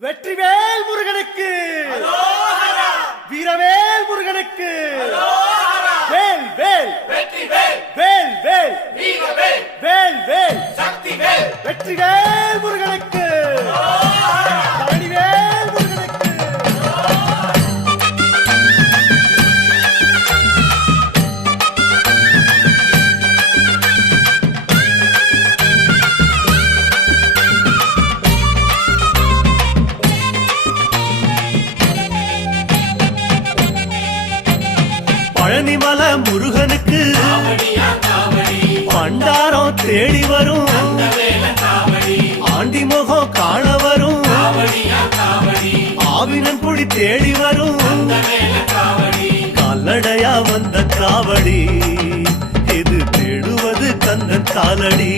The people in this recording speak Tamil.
வெற்றிவேல் முருகனுக்கு, வீரவேல் முருகனுக்கு, வேல் வேல் வெற்றிவேல், வேல் வேல் வீரவேல், வேல் வேல் சக்திவேல், வெற்றிவேல் முருகனுக்கு, பழனிவேல் முருகனுக்கு. பழனிமல முருகனுக்கு காவடியா காவடி, பண்டாரம் தேடி வரும், வேல காவடி, ஆண்டி முகம் காண வரும், காவடியா காவடி, ஆவினன் குடி தேடி வரும், வேல காவடி, கால்நடையா வந்த காவடி, இது தேடுவது கந்தன் காலடி.